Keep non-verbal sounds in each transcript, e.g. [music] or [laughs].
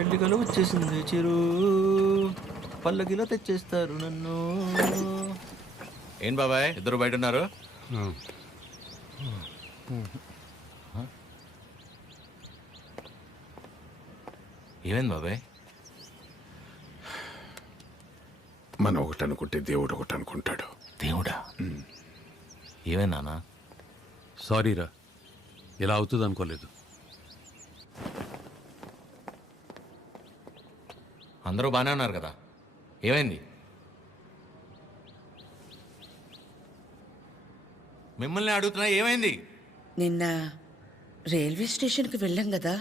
పెళ్ళి కల వచ్చేసింది. చిరు పల్లకిలో తెచ్చేస్తారు నన్ను. ఏం బాబాయ్ ఇద్దరు బయట ఉన్నారు? ఏమైంది బాబాయ్? మనం ఒకటి అనుకుంటే దేవుడు ఒకటి అనుకుంటాడు. దేవుడా? ఏమైంది నాన్న? సారీరా ఇలా అవుతుంది అనుకోలేదు అందరూ బాగానే ఉన్నారు కదా. ఏమైంది? మిమ్మల్ని అడుగుతున్నా ఏమైంది? నిన్న రైల్వే స్టేషన్కి వెళ్ళాం కదా.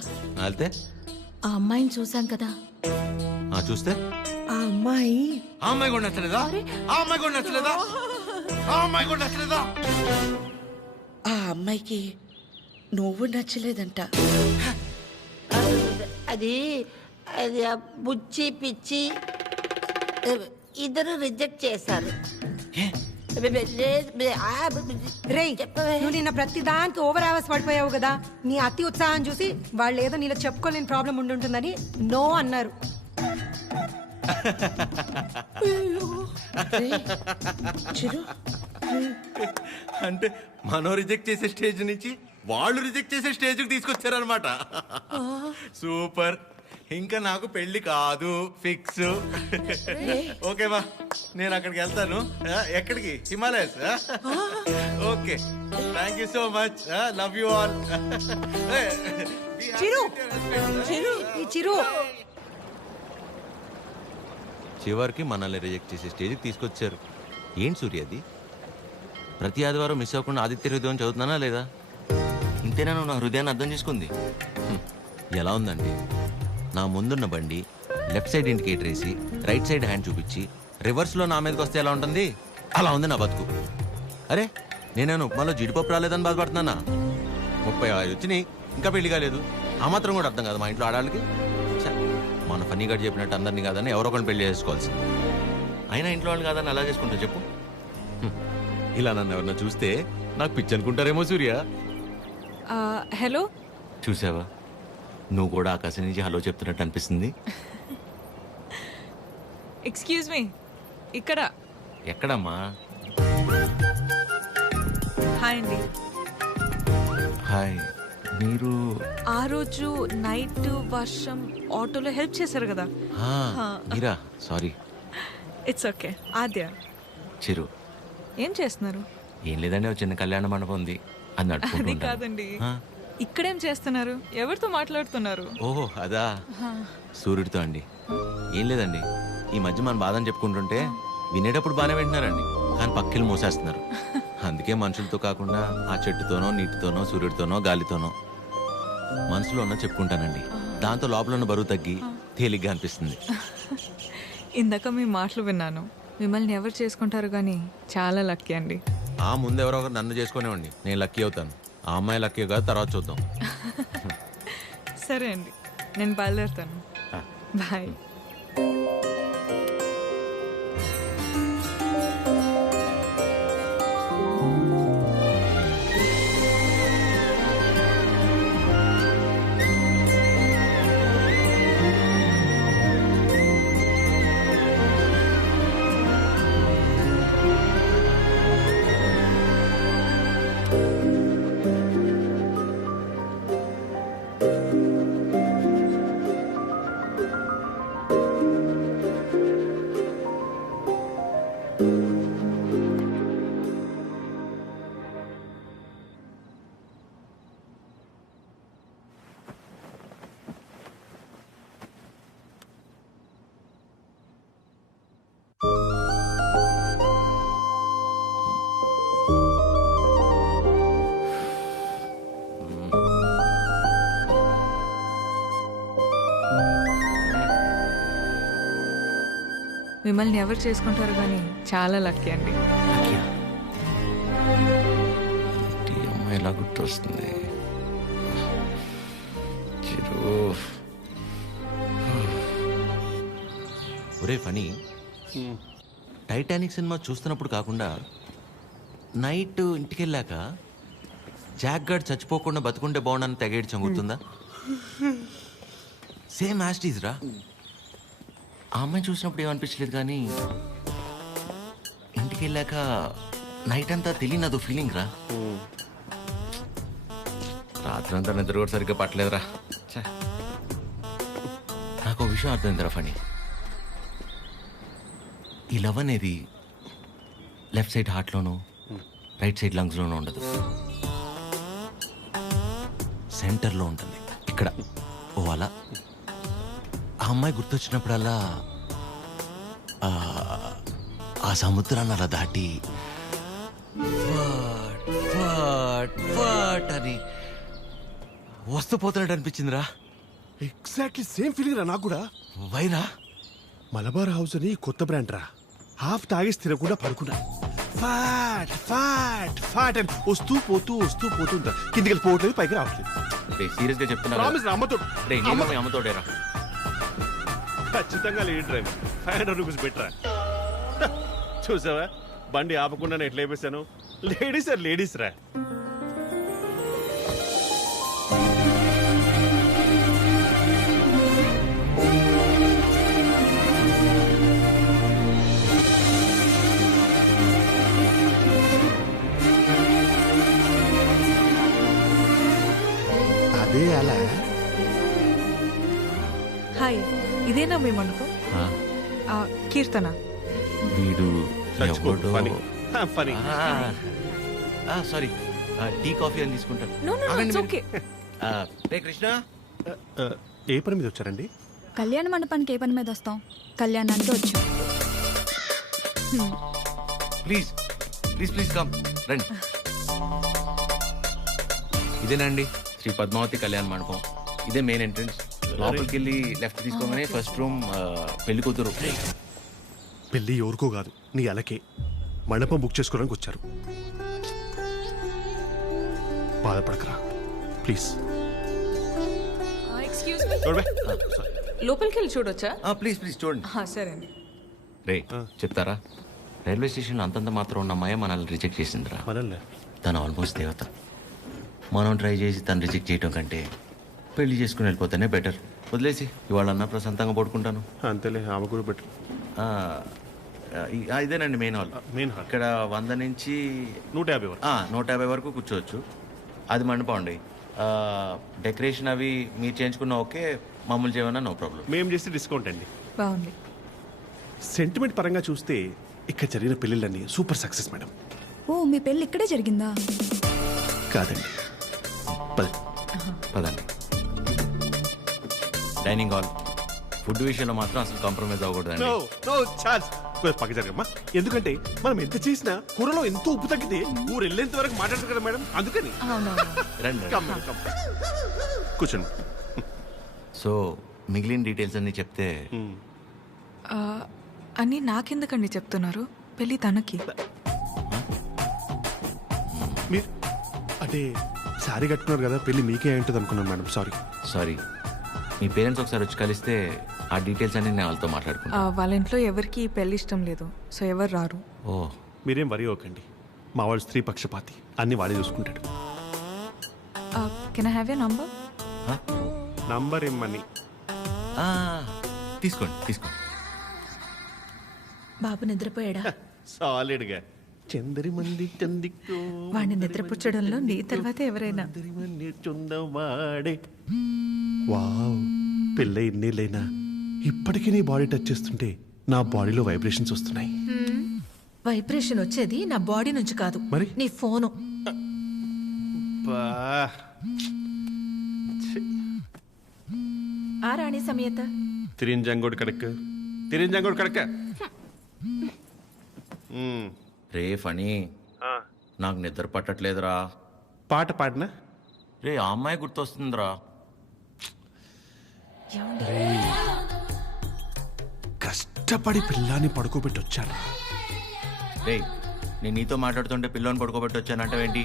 వెళ్తే? ఆ అమ్మాయిని చూసాం కదా. ఆ చూస్తే? ఆ అమ్మాయి ఆ అమ్మాయి కూడా నచ్చలేదా? ఆ అమ్మాయి కూడా నచ్చలేదా? ఆ అమ్మాయి కూడా నచ్చలేదా? ఆ అమ్మాయికి నువ్వు నచ్చలేదంట. అది అది ఆ బుచ్చి పిచ్చి ఇద్దరు రిజెక్ట్ చేశారు. చెప్పవే. నువ్వు నిన్న ప్రతి దానికి ఓవర్ అవర్స్ పడిపోయావు కదా. నీ అతి ఉత్సాహం చూసి వాళ్ళు ఏదో నీలో చెప్పుకోలేని ప్రాబ్లం ఉండుంటుందని నో అన్నారు. అంటే మనం రిజెక్ట్ చేసే స్టేజ్ నుంచి వాళ్ళు రిజెక్ట్ చేసే స్టేజ్కి తీసుకొచ్చారనమాట సూపర్. ఇంకా నాకు పెళ్ళి కాదు. ఫిక్స్. [laughs] ఓకేమా నేను అక్కడికి వెళ్తాను. ఎక్కడికి? Himalayas? [laughs] Okay. Thank you so much love you all Chiru. Chiru Chiru. చివరికి మనల్ని రిజెక్ట్ చేసే స్టేజ్కి తీసుకొచ్చారు. ఏంటి సూర్య అది? ప్రతి ఆదివారం మిస్ అవ్వకుండా ఆదిత్య హృదయం చదువుతున్నానా లేదా? ఇంతేనా నువ్వు నా హృదయాన్ని అర్థం చేసుకుంది. ఎలా ఉందండి? నా ముందున్న బండి లెఫ్ట్ సైడ్ ఇండికేటర్ వేసి రైట్ సైడ్ హ్యాండ్ చూపించి రివర్స్లో నా మీదకి వస్తే ఎలా ఉంటుంది? అలా ఉంది నా బతుకు. అరే నేనేను ఉప్మాలో జీడిపప్పు రాలేదని బాధపడుతున్నానా? ముప్పై ఐదు వచ్చినాయి ఇంకా పెళ్ళి కాలేదు. ఆ మాత్రం కూడా అర్థం కాదు మా ఇంట్లో ఆడాళ్ళకి. మన ఫన్నీగా చెప్పినట్టు అందరినీ కాదని ఎవరో ఒకరిని పెళ్ళి చేసుకోవాల్సి అయినా ఇంట్లో వాళ్ళు కాదని అలా చేసుకుంటా చెప్పు. ఇలా నన్ను ఎవరన్నా చూస్తే నాకు పిచ్చి అనుకుంటారేమో సూర్య. హలో? చూసావా? నువ్వు కూడా ఆకాశం నుంచి హలో చెప్తున్నట్టు అనిపిస్తుంది. ఎక్స్క్యూజ్ మీ ఇక్కడ? ఎక్కడమ్మా? హాయ్ అండి. హాయ్ మీరు? ఆ రోజు నైట్ వర్షం ఆటోలో హెల్ప్ చేశారు కదా. ఆ, మీరా? Sorry it's okay Aadya. Chiru. ఏం చేస్తున్నారు? ఏం లేదండి ఒక చిన్న కళ్యాణ మండపం ఉంది. అది అది కాదండి. ఆ. ఇక్కడేం చేస్తున్నారు? ఎవరితో మాట్లాడుతున్నారు? ఓహో అదా. సూర్యుడితో అండి. ఏం లేదండి. ఈ మధ్య మన బాధని చెప్పుకుంటుంటే వినేటప్పుడు బాగానే వింటున్నారండి. కానీ పక్కిలు మూసేస్తున్నారు. [laughs] అందుకే మనుషులతో కాకుండా ఆ చెట్టుతోనో నీటితోనో సూర్యుడితోనో గాలితోనో మనసులో ఉన్న చెప్పుకుంటానండి. దాంతో లోపల ఉన్న బరువు తగ్గి తేలిగ్గా అనిపిస్తుంది. [laughs] ఇందాక మీ మాటలు విన్నాను. మిమ్మల్ని ఎవరు చేసుకుంటారు కానీ చాలా లక్కీ అండి. ఆ ముందు ఎవరో ఒకరు నన్ను చేసుకునేవాడిని. నేను లక్కీ అవుతాను. ఆ అమ్మాయి లక్కీ కాదు తర్వాత చూద్దాం. సరే అండి. నేను బయలుదేరుతాను. బాయ్. మిమ్మల్ని ఎవరు చేసుకుంటారు కానీ చాలా లక్కీ అండి. ఎలా గుర్తొస్తుంది? చిరు. ఒరే ఫనీ టైటానిక్ సినిమా చూస్తున్నప్పుడు కాకుండా నైట్ ఇంటికి వెళ్ళాక జాక్ గార్డ్ చచ్చిపోకుండా బతుకుంటే బాగుండని తెగేడి చంగుతుందా సేమ్ యాస్టీస్ రా. ఆ అమ్మాయిని చూసినప్పుడు ఏమనిపించలేదు కానీ ఇంటికి వెళ్ళాక నైట్ అంతా తెలియదు ఫీలింగ్ రా. రాత్రంతా నిద్ర కూడా సరిగ్గా పట్టలేదురా. నాకు ఒక విషయం అర్థమైందిరా ఫణి. ఈ లవ్ అనేది లెఫ్ట్ సైడ్ హార్ట్లోనూ రైట్ సైడ్ లంగ్స్లోనూ ఉండదు. సెంటర్లో ఉంటుంది. ఇక్కడ. ఓ అలా. అమ్మాయి గుర్తొచ్చినప్పుడల్లా ఆ, ఆ సముద్రాన్ని అలా దాటి అని వస్తూ పోతున్నట్టు అనిపించిందిరా. ఎగ్జాక్ట్లీ సేమ్ ఫీలింగ్ రా నాకు కూడా. వైరా మలబార్ హౌస్ అని కొత్త బ్రాండ్ రా. హాఫ్ తాగేసి తినకుండా పడుకున్నా. ఫాట్ ఫాట్ ఫాట్ అని వస్తూ పోతూ వస్తూ పోతుంటా కిందికి వెళ్ళి పోవట్లేదు పైకి రావట్లేదు. సీరియస్గా చెప్తున్నా ప్రామిస్ రా అమ్మతో అమ్మతోడేరా. ఖచ్చితంగా lady driver five hundred rupees బెటరా చూసావా? బండి ఆపకుండా ఎట్లా అయిపోయాను లేడీస్ ఆర్ లేడీస్ రా. ఇదేనా మీ మండపం? ఆ, కీర్తన. వీడు ఎవడో Phani. Phani. Sorry. Tea coffee అని తీసుకుంటాను. నో నో ఆగండి ఇట్స్ మీరు. ఓకే. ఆ, రే కృష్ణ. ఏ పని మీద వచ్చారండి? కళ్యాణ మండపానికి ఏ పని మీద వస్తాం? కళ్యాణానికి వచ్చాం. ప్లీజ్. Please please come. రండి. ఇదేనండి శ్రీ పద్మావతి కళ్యాణ మండపం. ఇదే మెయిన్ ఎంట్రన్స్. లోపలికి వెళ్ళి లెఫ్ట్ తీసుకోగానే ఫస్ట్ రూమ్ పెళ్ళి కూతురు. పెళ్ళి ఎవరికో కాదు నీ అలకే. మండపం బుక్ చేసుకోవడానికి వచ్చారు. బాధపడకరా. ప్లీజ్. Excuse me. లోపలికి వెళ్ళి చూడొచ్చా? ప్లీజ్ ప్లీజ్ చూడండి. సరే అండి రే చెప్తారా? రైల్వే స్టేషన్లో అంతంత మాత్రం ఉన్న అమ్మాయి మనల్ని రిజెక్ట్ చేసిందిరా. మనల్ని? తను ఆల్మోస్ట్ దేవత. మనం ట్రై చేసి తను రిజెక్ట్ చేయటం కంటే పెళ్ళి చేసుకుని వెళ్ళిపోతేనే బెటర్ వదిలేసి ఇవాళ అన్న ప్రశాంతంగా పడుకుంటాను. అంతేలే ఆమె కూడా బెటర్ ఇదేనండి మెయిన్ హాల్ మెయిన్ హాల్ ఇక్కడ వంద నుంచి నూట యాభై వరకు. ఆ, నూట యాభై వరకు కూర్చోవచ్చు. అది మండపం అండి. ఆ, డెకరేషన్ అవి మీరు చేయించుకున్న ఓకే మామూలు చేయమన్నా నో ప్రాబ్లం మేము చేస్తే డిస్కౌంట్ అండి. బాగుంది. సెంటిమెంట్ పరంగా చూస్తే ఇక్కడ జరిగిన పెళ్ళిళ్ళన్నీ సూపర్ సక్సెస్ మేడం ఓ మీ పెళ్ళి ఇక్కడే జరిగిందా? కాదండి. పద. పదండి. Dining hall. ఫుడ్ విషయంలో మాత్రం అసలు కాంప్రమైజ్ అవ్వకూడదండి. కొంచెం పక్క జరగమ్మా. ఎందుకంటే మనం ఎంత చేసినా కూరలో ఎంత ఉప్పు తగ్గితే ఊరు వెళ్ళేంత వరకు మాట్లాడతారు కదా మేడం. అందుకని. అవునవును. రండి రండి. కూర్చోండి. సో మిగిలిన డీటెయిల్స్ అన్ని చెప్తే ఆ, అని నాకెందుకండి చెప్తున్నారు? పెళ్ళి తనకి. మీరు అంటే సారీ కట్టుకున్నారు కదా పెళ్ళి మీకే ఉంటుంది అనుకున్నాను మేడం. సారీ. సారీ. మీ పేరెంట్స్ ఒకసారి వచ్చి కలిస్తే ఆ డీటెయిల్స్ అన్ని నేను వాళ్ళతో ఆ, మాట్లాడుకుంటాను వాళ్ళ ఇంట్లో ఎవరికి ఈ పెళ్ళి ఇష్టం లేదు. సో ఎవరు రారు. ఓ. మీరేం వరి అవ్వకండి. మా వాడు స్త్రీ పక్షపాతి. అన్ని వాడే చూసుకుంటాడు. Can I have a number ఆ? నంబర్ ఇమ్మని. ఆ, తీసుకోండి తీసుకోండి. బాబు నిద్రపోయాడా? సాలిడ్గా చందరి మంది చందికో వాడిని నిద్రపుచ్చడంలో నీ తర్వాత ఎవరైనా. వాడే వావ్. పెళ్ళై ఇన్నేళ్ళైనా ఇప్పటికీ నీ బాడీ టచ్ చేస్తుంటే నా బాడీలో వైబ్రేషన్స్ వస్తున్నాయి. వైబ్రేషన్ వచ్చేది నా బాడీ నుంచి కాదు. మరి? నీ ఫోను. బా ఆ రాణి సమేత. తిరింజంగోడు కడక్ తిరింజంగోడు కడక్ రే ఫనీ నాకు నిద్ర పట్టట్లేదురా. పాట పాడినా? రే ఆ అమ్మాయి గుర్తొస్తుందిరా. కష్టపడి పిల్లాన్ని పడుకోబెట్టి వచ్చాను రే నేను నీతో మాట్లాడుతుంటే పిల్లని పడుకోబెట్టి వచ్చానంటావేంటి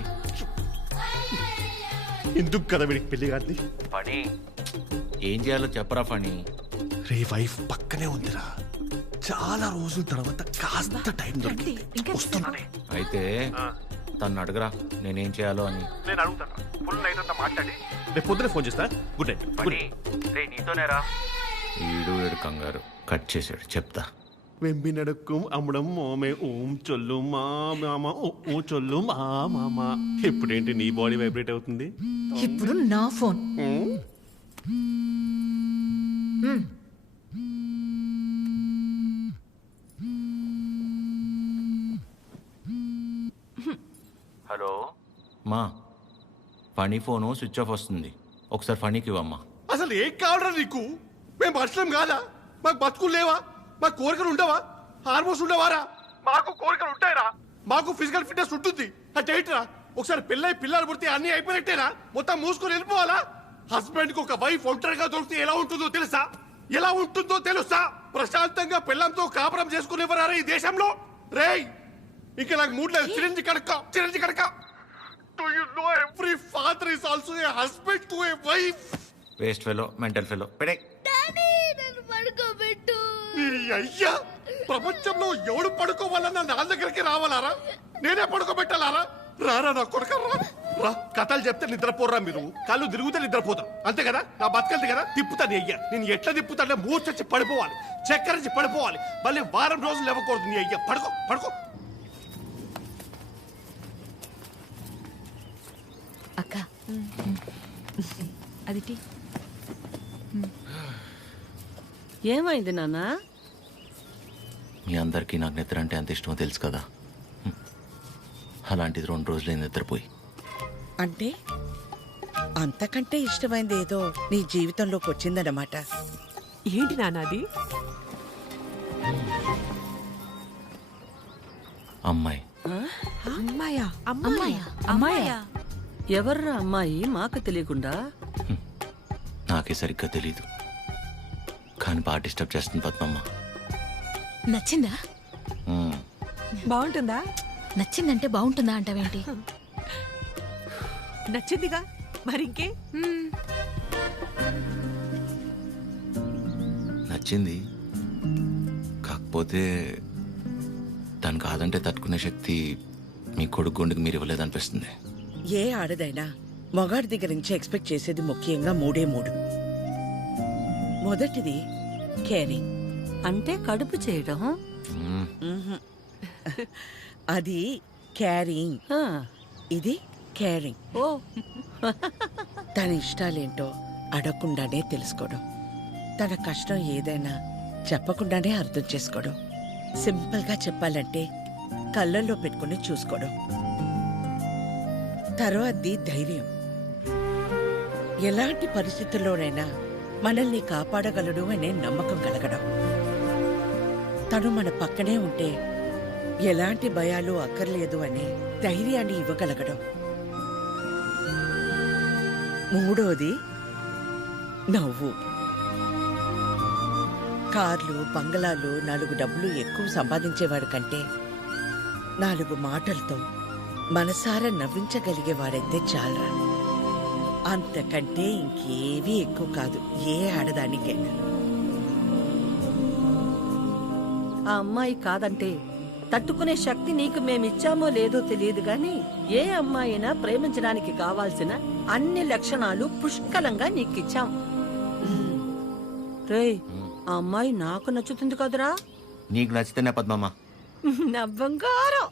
ఎందుకు కదా వీడికి పెళ్ళి కాదు ఫనీ ఏం చేయాలో చెప్పరా ఫనీ రే వైఫ్ పక్కనే ఉందిరా. చాలా రోజుల తర్వాత కాస్త టైం దొరికింది. ఇంకా వస్తున్నా. అయితే తను అడగరా నేనేం చేయాలో అని. నేను అడుగుతాను ఫుల్ నైట్ అంతా మాట్లాడి. రేపు పొద్దున ఫోన్ చేస్తా. Good night. గుడ్ నైట్ నీతోనేరా ఈడు ఏడు కంగారు. కట్ చేశాడు. చెప్తా. వెంబి నడుక్కుం అమ్మడం మోమే ఓం చొల్లు మా మామ ఓ ఓ చొల్లు మా మామ. ఇప్పుడేంటి నీ బాడీ వైబ్రేట్ అవుతుంది? ఇప్పుడు నా ఫోన్ ఉమ్, హలో మా ఫనీ ఫోను స్విచ్ ఆఫ్ వస్తుంది. ఒకసారి ఫనీకి ఇవ్వమ్మా. అసలు ఏం కావడం నీకు? మేము మనుషులం కాదా? మాకు బతుకులు లేవా? మాకు కోరికలు ఉండవా? హార్మోన్స్ ఉండవారా? మాకు కోరికలు ఉంటాయరా. మాకు ఫిజికల్ ఫిట్నెస్ ఉంటుంది. అంటే ఏంట్రా ఒకసారి పెళ్ళై పిల్లలు పుడితే అన్ని అయిపోయినట్టేనా? మొత్తం మూసుకొని వెళ్ళిపోవాలా? హస్బెండ్కి ఒక వైఫ్ ఒంటరిగా దొరికితే ఎలా ఉంటుందో తెలుసా? ఎలా ఉంటుందో తెలుసా? ప్రశాంతంగా పిల్లంతో కాపురం చేసుకునేవారా ఈ దేశంలో? రేయ్! ఇంకా నాకు మూడు లేదు చిరంజి కడక చిరంజి కడక do you know every father is also a husband to a wife waste fellow mental fellow పెడే ఈ అయ్యా ప్రపంచంలో ఎవడు పడుకోవాలన్నా నా దగ్గరికి రావాలారా? నేనే పడుకోబెట్టాలారా? రారా నా కొడుక రా. రా కథలు చెప్తే నిద్రపోరా మీరు. కళ్ళు తిరుగుతే నిద్రపోతాం అంతే కదా? నా బతకల్ది కదా? తిప్పుతాను అయ్యా. నేను ఎట్లా తిప్పుతానే మూర్చొచ్చి పడిపోవాలి. చక్కరించి పడిపోవాలి. మళ్ళీ వారం రోజులు ఇవ్వకూడదు నీ అయ్యా. పడుకో పడుకో. అది టీ. ఏమైంది నాన్నా? మీ అందరికీ నాకు నిద్ర అంటే అంత ఇష్టమో తెలుసు కదా. అలాంటిది రెండు రోజులే నిద్రపోయి. అంటే? అంతకంటే ఇష్టమైంది ఏదో నీ జీవితంలోకి వచ్చిందన్నమాట ఏంటి నాన్నది అమ్మాయి? అమ్మాయా? అమ్మాయా? అమ్మాయా? ఎవర్రా అమ్మాయి? మాకు తెలియకుండా? నాకే సరిగ్గా తెలీదు. కానీ బాగా డిస్టర్బ్ చేస్తుంది పద్మమ్మ. నచ్చిందా. బాగుంటుందా? నచ్చిందంటే బాగుంటుందా అంటావేంటి? నచ్చిందిగా? మరి ఇంకే? నచ్చింది. కాకపోతే తను కాదంటే తట్టుకునే శక్తి మీ కొడుకు గుండెకి మీరు ఇవ్వలేదనిపిస్తుంది. ఏ ఆడదైనా మొగాడి దగ్గర నుంచి ఎక్స్పెక్ట్ చేసేది ముఖ్యంగా మూడే మూడు. మొదటిది కేరింగ్. అంటే కడుపు చేయడం. అది క్యారింగ్ ఇది కేరింగ్. ఓ. తన ఇష్టాలేంటో అడగకుండానే తెలుసుకోవడం తన కష్టం ఏదైనా చెప్పకుండానే అర్థం చేసుకోవడం సింపుల్గా చెప్పాలంటే కళ్ళల్లో పెట్టుకుని చూసుకోవడం తర్వాతది ధైర్యం. ఎలాంటి పరిస్థితుల్లోనైనా మనల్ని కాపాడగలడు అనే నమ్మకం కలగడం. తను మన పక్కనే ఉంటే ఎలాంటి భయాలు అక్కర్లేదు అనే ధైర్యాన్ని ఇవ్వగలగడం. మూడోది నవ్వు. కార్లు బంగ్లాలు నాలుగు డబ్బులు ఎక్కువ సంపాదించేవాడు కంటే నాలుగు మాటలతో మనసారా నవ్వించగలిగేవాడైతే చాలరా. అంతకంటే ఇంకేవీ ఎక్కువ కాదు ఏ ఆడదానికైనా ఆ అమ్మాయి కాదంటే తట్టుకునే శక్తి నీకు మేమిచ్చామో లేదో తెలియదు గాని ఏ అమ్మాయినా ప్రేమించడానికి కావాల్సిన అన్ని లక్షణాలు పుష్కలంగా నీకిచ్చాం. రే ఆ అమ్మాయి నాకు నచ్చుతుంది కదురా? నీకు నచ్చితేనే పద్మమ్మ నా బంగారం.